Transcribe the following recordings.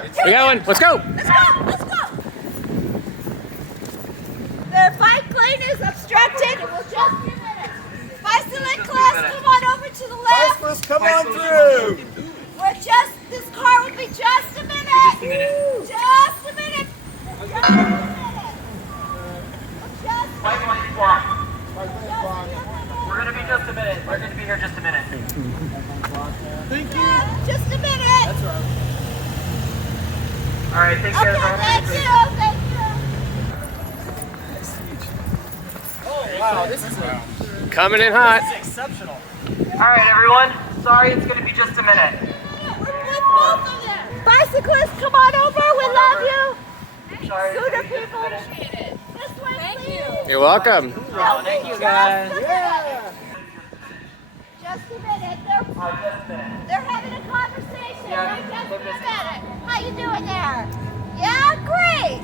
We got one. Let's go. Let's go. Let's go. The bike lane is obstructed. Bicycle class, come on over to the left. Bicyclists, come on through. This car will be just a minute. Just a minute. Just a minute. Bike lane blocked. We're going to be just a minute. We're going to be here just a minute. Thank you. Just a minute. That's right. All right, thank you. Okay, thank you. Thank you. Oh, wow, this is Coming in hot. exceptional. All right, everyone. Sorry, it's going to be just a minute. Bicyclists, come on over. We love you. Sorry. Scooter people. This way, please. You're welcome. Thank you, guys. Yeah. Just a minute. Just a minute. They're having a conversation. Yeah, Just a they're busy. minute. How you doing there? Yeah, great.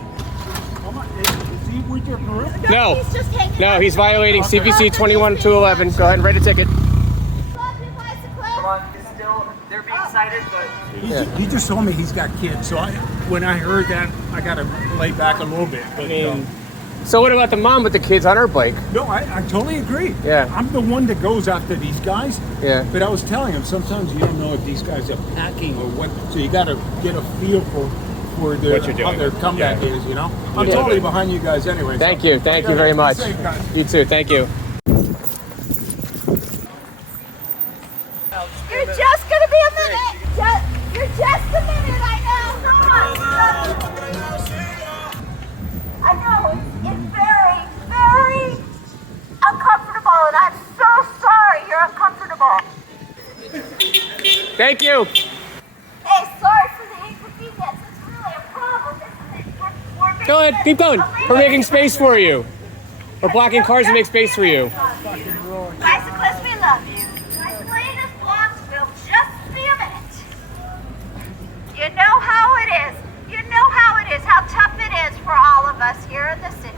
Come on, is he with your group? No. He's just hanging No, out. he's violating CPC 21-211. Go ahead and write a ticket. Love you, bicyclist. Come on, it's still, they're being cited, but He just told me he's got kids, so when I heard that, I got to lay back a little bit. But So what about the mom with the kids on her bike? no, I totally agree. Yeah. I'm the one that goes after these guys. Yeah. But I was telling him sometimes you don't know if these guys are packing or what, so you got to get a feel for What you're doing. how their comeback Yeah. is. You know, I'm Yeah. totally behind you guys anyway. Thank so- you. Thank you very much. Safe, guys. You too. Thank you. You're just going to be a minute. You're just a minute, I know. Come on. I know, it's very, very uncomfortable, and I'm so sorry you're uncomfortable. Thank you. Hey, sorry for the inconvenience. It's really a problem, isn't it? We're Go ahead. Keep going. We're making space for you. We're blocking cars to make space for you. Bicyclists, we love you. My lane is blocked. We'll just be a minute. You know how it is. You know how it is, how tough it is for all of us here in the city.